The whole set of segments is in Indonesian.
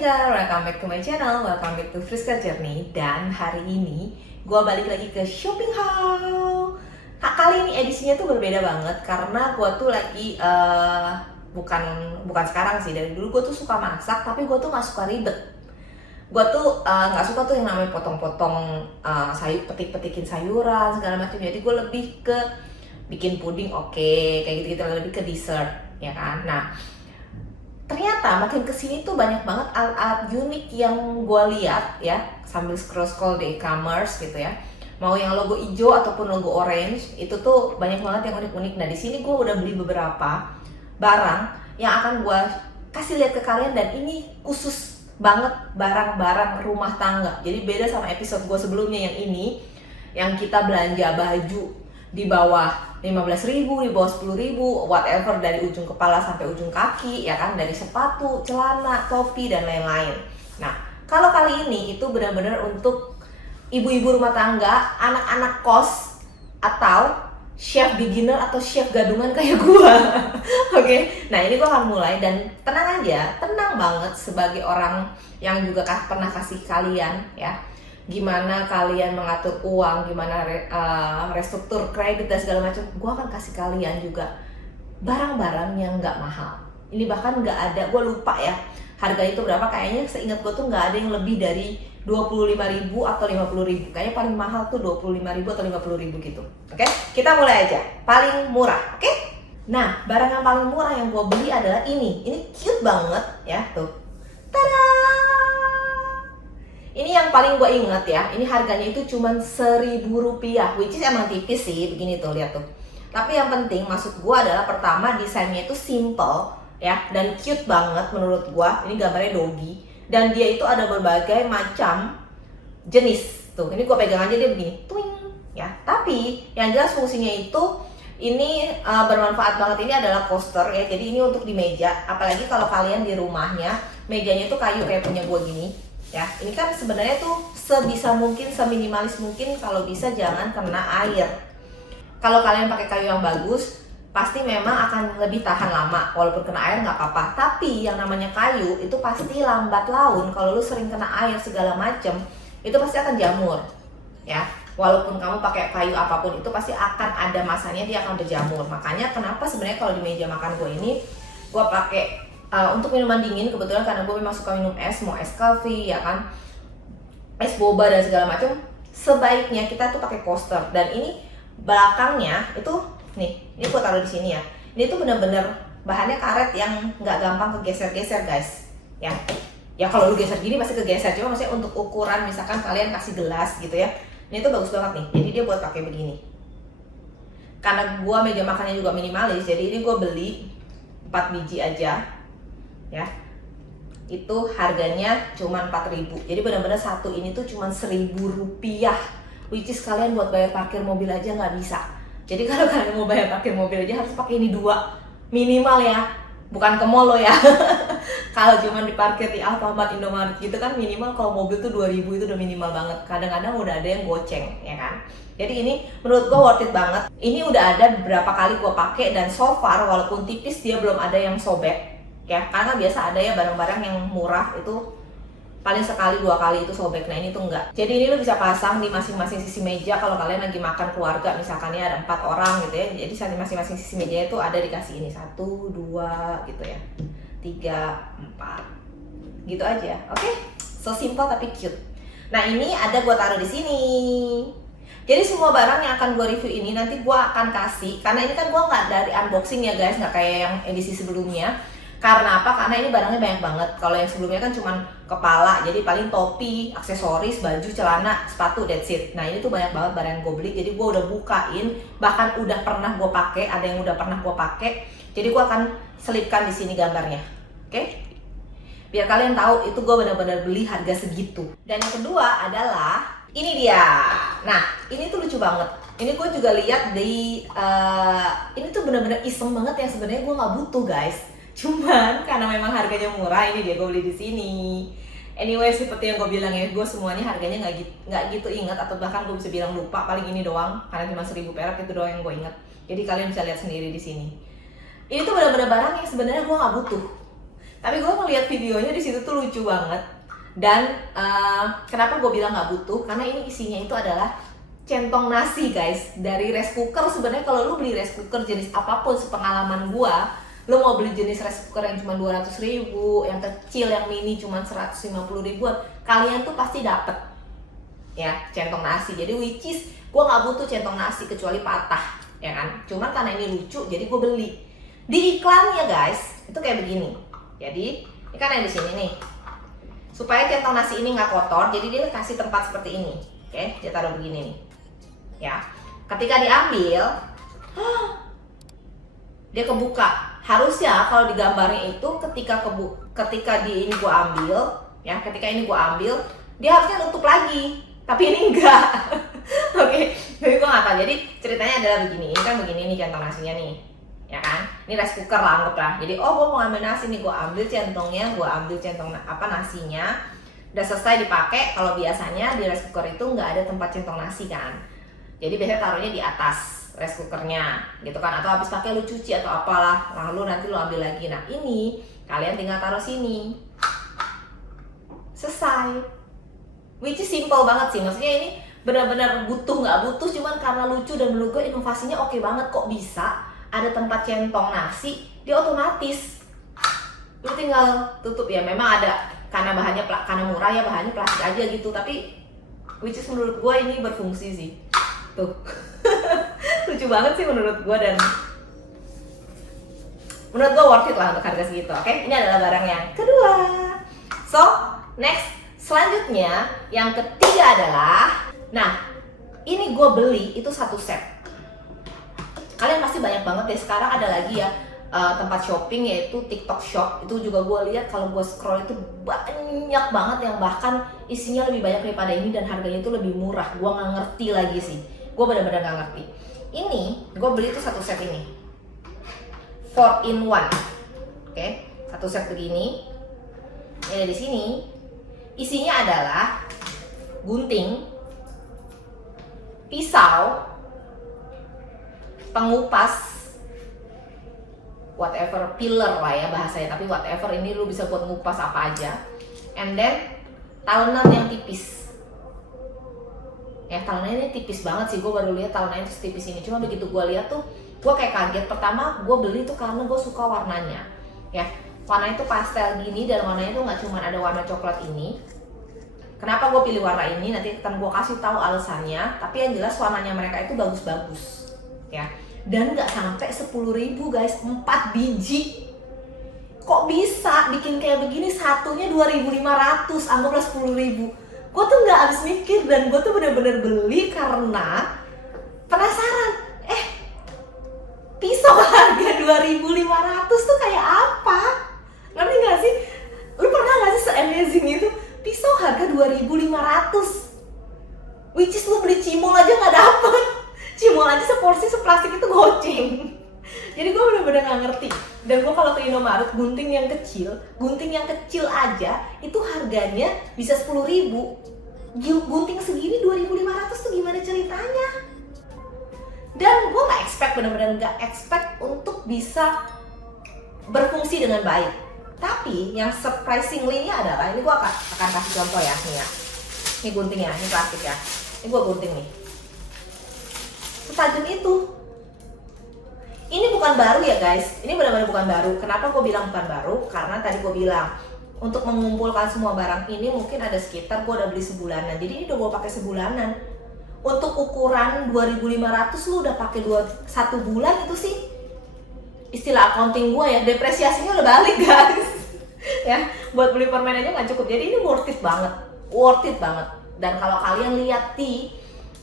Singer, welcome back to my channel, welcome back to Friska Journey. Dan hari ini gue balik lagi ke shopping haul. Kali ini edisinya tuh berbeda banget karena gue tuh lagi bukan sekarang sih, dari dulu gue tuh suka masak tapi gue tuh gak suka ribet. Gue tuh gak suka tuh yang namanya potong-potong petik-petikin sayuran segala macam. Jadi gue lebih ke bikin puding, oke, kayak gitu-gitu, lebih ke dessert, ya kan. Nah, ternyata makin kesini tuh banyak banget alat-alat unik yang gue lihat ya, sambil scroll di e-commerce gitu ya. Mau yang logo hijau ataupun logo orange, itu tuh banyak banget yang unik-unik. Nah, di sini gue udah beli beberapa barang yang akan gue kasih lihat ke kalian, dan ini khusus banget barang-barang rumah tangga. Jadi beda sama episode gue sebelumnya yang ini, yang kita belanja baju di bawah 15.000, di bawah 10.000, whatever, dari ujung kepala sampai ujung kaki, ya kan, dari sepatu, celana, topi, dan lain-lain. Nah, kalau kali ini itu benar-benar untuk ibu-ibu rumah tangga, anak-anak kos, atau chef beginner atau chef gadungan kayak gua. Oke, nah ini gua akan mulai, dan tenang aja, tenang banget sebagai orang yang juga pernah kasih kalian ya, gimana kalian mengatur uang, gimana restruktur kredit dan segala macam. Gue akan kasih kalian juga barang-barang yang nggak mahal. Ini bahkan nggak ada, gue lupa ya harga itu berapa. Kayaknya seingat gue tuh nggak ada yang lebih dari 25.000 atau 50.000. Kayaknya paling mahal tuh 25.000 atau 50.000 gitu. Oke, kita mulai aja. Paling murah, oke? Nah, barang yang paling murah yang gue beli adalah ini. Ini cute banget ya, tuh. Tada! Ini yang paling gue inget ya, ini harganya itu cuma 1.000 rupiah, which is emang tipis sih, begini tuh, lihat tuh. Tapi yang penting, maksud gue adalah pertama desainnya itu simple ya, dan cute banget menurut gue. Ini gambarnya doggy, dan dia itu ada berbagai macam jenis. Tuh, ini gue pegang aja dia begini, twing ya. Tapi yang jelas fungsinya itu, ini bermanfaat banget. Ini adalah coaster ya, jadi ini untuk di meja. Apalagi kalau kalian di rumahnya, mejanya tuh kayu kayak punya gue gini. Ya, ini kan sebenarnya tuh sebisa mungkin, seminimalis mungkin, kalau bisa jangan kena air. Kalau kalian pakai kayu yang bagus, pasti memang akan lebih tahan lama. Walaupun kena air nggak apa-apa. Tapi yang namanya kayu itu pasti lambat laun. Kalau lu sering kena air segala macem, itu pasti akan jamur. Ya, walaupun kamu pakai kayu apapun, itu pasti akan ada masanya dia akan berjamur. Makanya kenapa sebenarnya kalau di meja makan gue ini, gue pakai untuk minuman dingin, kebetulan karena gue memang suka minum es, mau es coffee ya kan, es boba dan segala macam. Sebaiknya kita tuh pakai coaster. Dan ini belakangnya itu nih, ini gue taruh di sini ya. Ini tuh bener-bener bahannya karet yang nggak gampang kegeser-geser guys. Ya kalau lu geser gini pasti kegeser. Cuma maksudnya untuk ukuran misalkan kalian kasih gelas gitu ya, ini tuh bagus banget nih. Jadi dia buat pakai begini. Karena gue meja makannya juga minimalis, jadi ini gue beli 4 biji aja. Ya, itu harganya cuma 4.000. Jadi benar-benar satu ini tuh cuma 1.000 rupiah, which is kalian buat bayar parkir mobil aja nggak bisa. Jadi kalau kalian mau bayar parkir mobil aja harus pakai ini 2 minimal ya, bukan ke mall lo ya. Kalau cuma diparkir di Alfamart, Indomaret gitu kan minimal, kalau mobil tuh 2.000 itu udah minimal banget. Kadang-kadang udah ada yang goceng ya kan. Jadi ini menurut gue worth it banget. Ini udah ada beberapa kali gue pakai, dan so far walaupun tipis dia belum ada yang sobek. Ya, karena biasa ada ya barang-barang yang murah itu paling sekali 2 kali itu sobek. Nah ini tuh enggak. Jadi ini lo bisa pasang di masing-masing sisi meja kalau kalian lagi makan keluarga, misalkan ya ada 4 orang gitu ya. Jadi di masing-masing sisi meja itu ada dikasih ini 1, 2 gitu ya, 3, 4 gitu aja. Oke, so simple tapi cute. Nah ini ada gue taruh di sini. Jadi semua barang yang akan gue review ini nanti gue akan kasih, karena ini kan gue nggak dari unboxing ya guys, nggak kayak yang edisi sebelumnya. Karena apa? Karena ini barangnya banyak banget. Kalau yang sebelumnya kan cuman kepala, jadi paling topi, aksesoris, baju, celana, sepatu, that's it. Nah ini tuh banyak banget barang yang gue beli. Jadi gue udah bukain, bahkan udah pernah gue pakai, ada yang udah pernah gue pakai. Jadi gue akan selipkan di sini gambarnya, oke? Biar kalian tahu itu gue benar-benar beli harga segitu. Dan yang kedua adalah ini dia. Nah ini tuh lucu banget. Ini gue juga lihat di, ini tuh benar-benar iseng banget yang sebenarnya gue nggak butuh guys. Cuman karena memang harganya murah, ini dia gue beli di sini. Anyway, seperti yang gue bilang ya, gue semuanya harganya nggak gitu ingat, atau bahkan gue bisa bilang lupa. Paling ini doang, karena cuma 1.000 perak itu doang yang gue ingat. Jadi kalian bisa lihat sendiri di sini. Ini tuh benar-benar barang yang sebenarnya gue nggak butuh. Tapi gue ngeliat videonya di situ tuh lucu banget. Dan kenapa gue bilang nggak butuh? Karena ini isinya itu adalah centong nasi guys, dari rice cooker. Sebenarnya kalau lu beli rice cooker jenis apapun, sepengalaman gue, lu mau beli jenis rice cooker yang cuma 200.000, yang kecil, yang mini cuma 150 ribuan, kalian tuh pasti dapet ya centong nasi. Jadi which is gue nggak butuh centong nasi kecuali patah, ya kan? Cuman karena ini lucu, jadi gue beli. Di iklannya guys, itu kayak begini. Jadi ini kan yang di sini nih, supaya centong nasi ini nggak kotor, jadi dia kasih tempat seperti ini. Oke, dia taruh begini nih, ya. Ketika diambil, dia kebuka. Harusnya kalau digambarnya itu ketika ini gua ambil, ya, ketika ini gua ambil, dia harusnya nutup lagi. Tapi ini enggak. Oke, jadi gua nggak tahu. Jadi ceritanya adalah begini. Ini kan begini nih centong nasinya nih, ya kan? Ini rice cooker lah, anggaplah. Jadi gua mau ambil nasi nih, gua ambil centongnya, gua ambil centong nasinya. Udah selesai dipakai. Kalau biasanya di rice cooker itu nggak ada tempat centong nasi kan. Jadi biasanya taruhnya di atas rice cookernya gitu kan, atau habis pakai lu cuci atau apalah, lalu nanti lu ambil lagi. Nah ini kalian tinggal taruh sini, selesai. Which is simple banget sih, maksudnya ini benar-benar butuh nggak butuh, cuman karena lucu dan menurut gue inovasinya oke banget. Kok bisa ada tempat centong nasi, dia otomatis lu tinggal tutup. Ya memang ada, karena bahannya karena murah ya, bahannya plastik aja gitu, tapi which is menurut gue ini berfungsi sih tuh. Lucu banget sih menurut gue, dan menurut gue worth it lah untuk harga segitu. Oke, ini adalah barang yang kedua. So next, selanjutnya yang ketiga adalah, nah ini gue beli itu satu set. Kalian pasti banyak banget ya sekarang ada lagi ya tempat shopping, yaitu TikTok Shop. Itu juga gue lihat kalau gue scroll itu banyak banget yang bahkan isinya lebih banyak daripada ini, dan harganya itu lebih murah. Gue nggak ngerti lagi sih, gue benar-benar nggak ngerti. Ini gue beli itu satu set ini 4 in 1. Oke, satu set begini. Ini di sini isinya adalah gunting, pisau, pengupas, whatever, peeler lah ya bahasanya, tapi whatever, ini lu bisa buat ngupas apa aja. And then talenan yang tipis. Ya talenannya ini tipis banget sih, gue baru lihat talenannya itu setipis ini. Cuma begitu gue lihat tuh, gue kayak kaget. Pertama gue beli tuh karena gue suka warnanya, ya warna itu pastel gini, dan warnanya tuh nggak cuma ada warna coklat ini. Kenapa gue pilih warna ini? Nanti akan gue kasih tahu alasannya. Tapi yang jelas warnanya mereka itu bagus-bagus, ya. Dan nggak sampai 10.000 guys, 4 biji. Kok bisa bikin kayak begini? Satunya 2.500, anggaplah 10.000. Gue tuh nggak habis mikir, dan gue tuh bener-bener beli karena penasaran. Pisau harga 2.500 tuh kayak apa? Ngerti nggak sih? Lu pernah nggak sih se-amazing itu? Pisau harga 2.500, which is lu beli cimol aja nggak dapet. Cimol aja seporsi seplastik itu goceng. Jadi gue bener-bener nggak ngerti. Dan gue kalau ke Indomaret, gunting yang kecil aja itu harganya bisa 10.000. Gunting segini 2.500 tuh gimana ceritanya? Dan gue nggak expect, bener-bener nggak expect untuk bisa berfungsi dengan baik. Tapi yang surprisingly-nya adalah, ini gue akan kasih contoh ya, nih ya. Ini guntingnya, ini plastik ya. Ini gue gunting nih. Setajam itu. Ini bukan baru ya guys, ini benar-benar bukan baru. Kenapa gue bilang bukan baru? Karena tadi gue bilang, untuk mengumpulkan semua barang ini mungkin ada sekitar, gue udah beli sebulanan. Jadi ini udah gue pakai sebulanan. Untuk ukuran 2.500 lu udah pakai 1 bulan itu sih, istilah accounting gue ya, depresiasinya udah balik guys. Ya, buat beli permen aja nggak cukup. Jadi ini worth it banget. Dan kalau kalian lihat di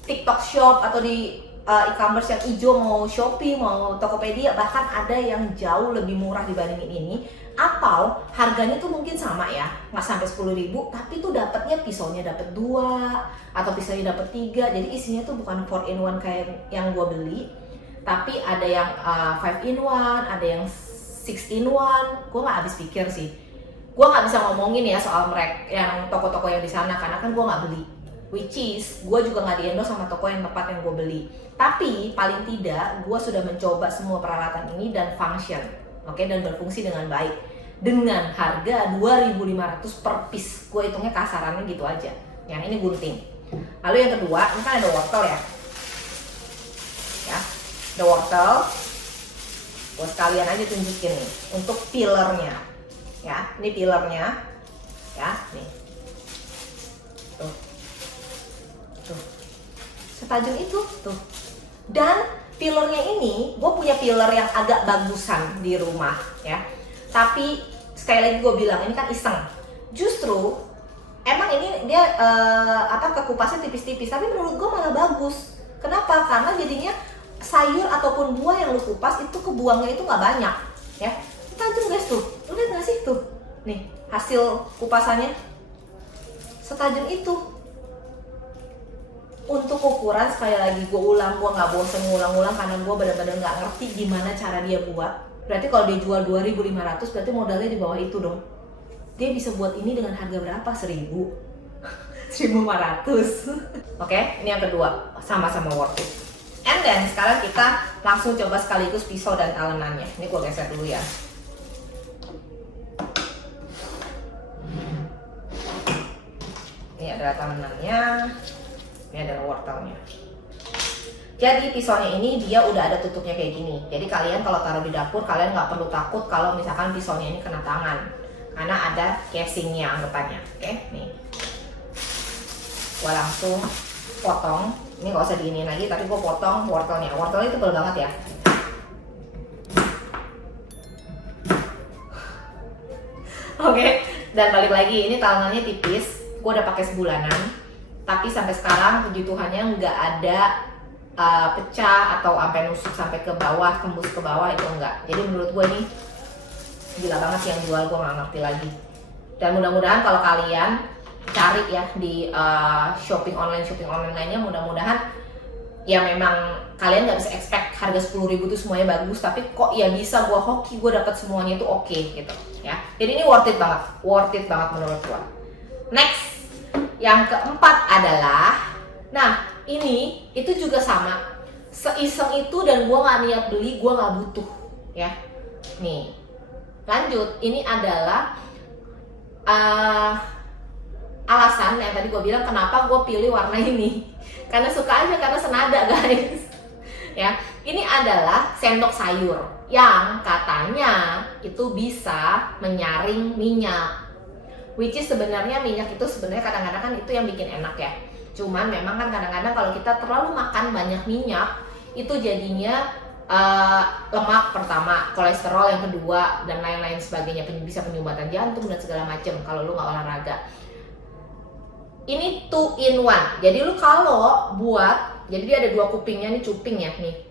TikTok Shop atau di e-commerce yang hijau, mau Shopee, mau Tokopedia, bahkan ada yang jauh lebih murah dibandingin ini, atau harganya tuh mungkin sama ya, nggak sampai 10.000, tapi tuh dapatnya pisaunya dapat 2 atau pisaunya dapat 3. Jadi isinya tuh bukan 4 in 1 kayak yang gue beli, tapi ada yang 5 in 1, ada yang 6 in 1. Gue nggak habis pikir sih. Gue nggak bisa ngomongin ya soal merek yang toko-toko yang di sana, karena kan gue nggak beli. Which is, gue juga nggak di-endorse sama toko yang tempat yang gue beli. Tapi paling tidak, gue sudah mencoba semua peralatan ini dan function, oke, dan berfungsi dengan baik. dengan harga 2.500 per piece. Gue hitungnya kasarannya gitu aja. Ya, ini gunting. Lalu yang kedua, ini kan ada wortel ya. Ya, ada wortel. Gue sekalian aja tunjukin nih untuk peelernya. Ya, ini peelernya. Ya, nih. Tuh. Tuh. Setajam itu, tuh. Dan peelernya ini, gue punya peeler yang agak bagusan di rumah, ya. Tapi sekali lagi gue bilang ini kan iseng. Justru emang ini dia kekupasnya tipis-tipis, tapi menurut gue malah bagus. Kenapa? Karena jadinya sayur ataupun buah yang lu kupas itu kebuangnya itu nggak banyak, ya. Tajam guys tuh, lu lihat nggak sih tuh? Nih hasil kupasannya setajam itu. Untuk ukuran sekali lagi gue ulang, gue nggak bosen ngulang-ulang karena gue benar-benar nggak ngerti gimana cara dia buat. Berarti kalau dia jual 2.500 berarti modalnya di bawah itu dong. Dia bisa buat ini dengan harga berapa? 1.000 1.500. Oke, ini yang kedua, sama-sama worth it. And then sekarang kita langsung coba sekaligus pisau dan talenannya. Ini gue geser dulu ya. Ini adalah talenannya. Ini adalah wortelnya. Jadi pisaunya ini dia udah ada tutupnya kayak gini. Jadi kalian kalau taruh di dapur kalian nggak perlu takut kalau misalkan pisaunya ini kena tangan, karena ada casingnya anggapannya. Oke, nih. Gua langsung potong. Ini nggak usah diinin lagi, tapi gua potong wortelnya. Wortelnya tebal banget ya. Oke, dan balik lagi ini talengannya tipis. Gua udah pakai sebulanan, tapi sampai sekarang puji Tuhannya nggak ada pecah atau sampai nusuk sampai ke bawah, tembus ke bawah, itu enggak. Jadi menurut gue ini gila banget sih yang jual, gue nggak ngerti lagi. Dan mudah-mudahan kalau kalian cari ya di shopping online lainnya, mudah-mudahan ya memang kalian nggak bisa expect harga 10.000 itu semuanya bagus, tapi kok ya bisa gue hoki gue dapat semuanya itu oke gitu ya. Jadi ini worth it banget menurut gue. Next, yang keempat adalah, nah ini itu juga sama, seiseng itu dan gue nggak niat beli, gue nggak butuh ya. Nih lanjut, ini adalah alasan yang tadi gue bilang kenapa gue pilih warna ini, karena suka aja, karena senada guys. Ya, ini adalah sendok sayur yang katanya itu bisa menyaring minyak, which is sebenarnya minyak itu sebenarnya kadang-kadang kan itu yang bikin enak ya. Cuman memang kan kadang-kadang kalau kita terlalu makan banyak minyak, itu jadinya lemak pertama, kolesterol yang kedua, dan lain-lain sebagainya, bisa penyumbatan jantung dan segala macem kalau lu nggak olahraga. Ini 2 in 1. Jadi lu kalau buat, jadi dia ada 2 kupingnya, nih cuping ya nih.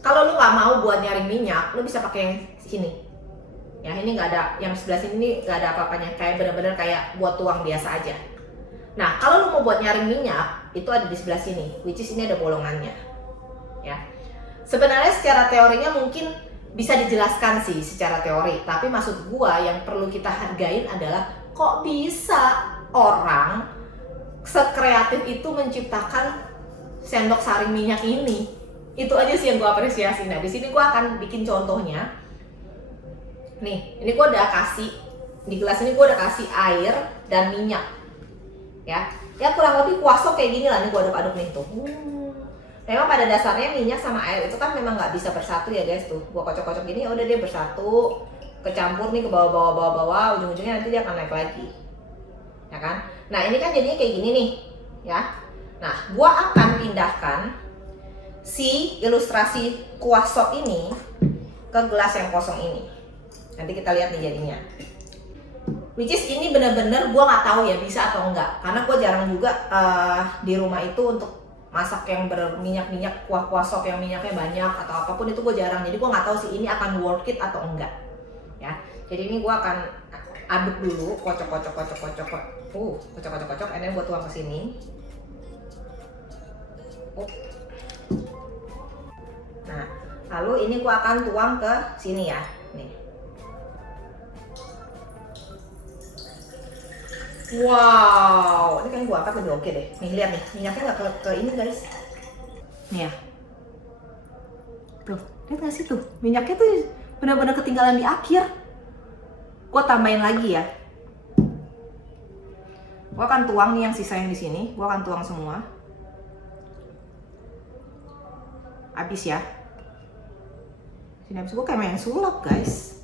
Kalau lu nggak mau buat nyaring minyak, lu bisa pakai yang sini. Ya ini nggak ada, yang sebelah sini nggak ada apa-apanya, kayak bener-bener kayak buat tuang biasa aja. Nah, kalau lu mau buat nyaring minyak, itu ada di sebelah sini, which is ini ada bolongannya. Ya. Sebenarnya secara teorinya mungkin bisa dijelaskan sih secara teori, tapi maksud gua yang perlu kita hargain adalah kok bisa orang sekreatif itu menciptakan sendok saring minyak ini. Itu aja sih yang gua apresiasi. Nah, di sini gua akan bikin contohnya. Nih, ini gua udah kasih di gelas ini, gua udah kasih air dan minyak. Ya kurang lebih kuasok kayak gini lah, nih gue aduk-aduk nih tuh. Memang pada dasarnya minyak sama air itu kan memang nggak bisa bersatu ya guys tuh. Gue kocok-kocok gini, udah dia bersatu, kecampur nih ke bawah-bawah, ujung-ujungnya nanti dia akan naik lagi, ya kan? Nah ini kan jadinya kayak gini nih, ya. Nah gue akan pindahkan si ilustrasi kuasok ini ke gelas yang kosong ini. Nanti kita lihat nih jadinya. Which is ini bener-bener gue nggak tahu ya bisa atau enggak, karena gue jarang juga di rumah itu untuk masak yang berminyak-minyak, kuah sop yang minyaknya banyak atau apapun itu gue jarang. Jadi gue nggak tahu sih ini akan worth it atau enggak ya. Jadi ini gue akan aduk dulu, kocok, and then gue tuang ke sini. Nah lalu ini gue akan tuang ke sini ya, nih. Wow, ini kan gua angkat lebih oke deh. Nih lihat nih, minyaknya nggak ke ini guys. Nih ya. Tuh, lihat nggak sih tuh? Minyaknya tuh benar-benar ketinggalan di akhir. Gue tambahin lagi ya. Gue akan tuang nih yang sisa yang di sini. Gue akan tuang semua. Habis ya. Sini habis, gue kayak main sulap guys.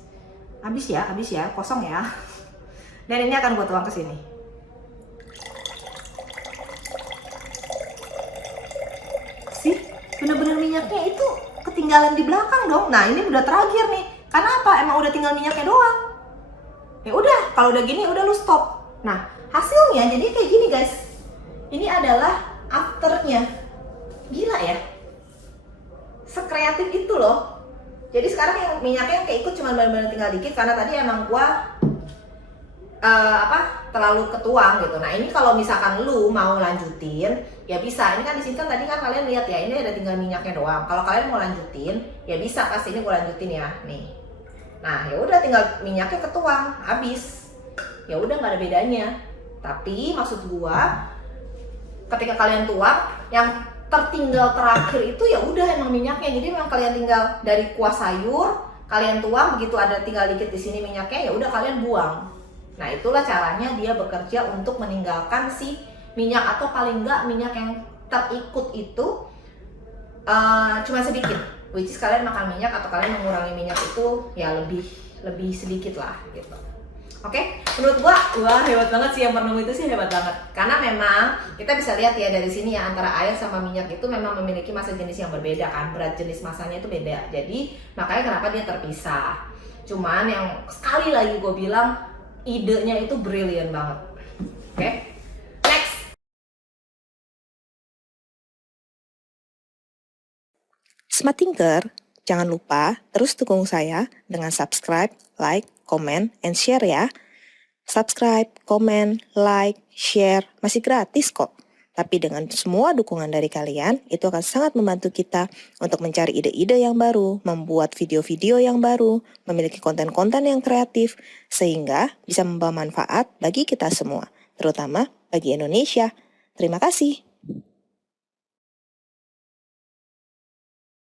Habis ya, kosong ya. Dan ini akan gue tuang ke sini. Sih, bener-bener minyaknya itu ketinggalan di belakang dong. Nah ini udah terakhir nih. Karena apa? Emang udah tinggal minyaknya doang. Ya udah, kalau udah gini udah lu stop. Nah hasilnya jadi kayak gini guys. Ini adalah afternya. Gila ya. Sekreatif itu loh. Jadi sekarang yang minyaknya yang keikut cuma benar-benar tinggal dikit karena tadi emang gua terlalu ketuang gitu. Nah ini kalau misalkan lu mau lanjutin ya bisa. Ini kan di sini kan tadi kan kalian lihat ya, ini ada tinggal minyaknya doang. Kalau kalian mau lanjutin ya bisa, pas ini gua lanjutin ya nih. Nah ya udah tinggal minyaknya ketuang habis. Ya udah nggak ada bedanya. Tapi maksud gua ketika kalian tuang yang tertinggal terakhir itu ya udah emang minyaknya. Jadi memang kalian tinggal dari kuah sayur kalian tuang, begitu ada tinggal dikit di sini minyaknya ya udah kalian buang. Nah itulah caranya dia bekerja untuk meninggalkan si minyak, atau paling enggak minyak yang terikut itu cuma sedikit. Which is kalian makan minyak atau kalian mengurangi minyak itu ya lebih sedikit lah gitu. Oke, menurut gua, wah hebat banget sih yang penemu itu sih, hebat banget. Karena memang kita bisa lihat ya dari sini ya, antara air sama minyak itu memang memiliki massa jenis yang berbeda kan, berat jenis massanya itu beda. Jadi makanya kenapa dia terpisah. Cuman yang sekali lagi gue bilang idenya itu brilliant banget. Oke, next. Smart Thinker, jangan lupa terus dukung saya dengan subscribe, like, comment, and share ya. Subscribe, comment, like, share, masih gratis kok. Tapi dengan semua dukungan dari kalian, itu akan sangat membantu kita untuk mencari ide-ide yang baru, membuat video-video yang baru, memiliki konten-konten yang kreatif, sehingga bisa membawa manfaat bagi kita semua, terutama bagi Indonesia. Terima kasih.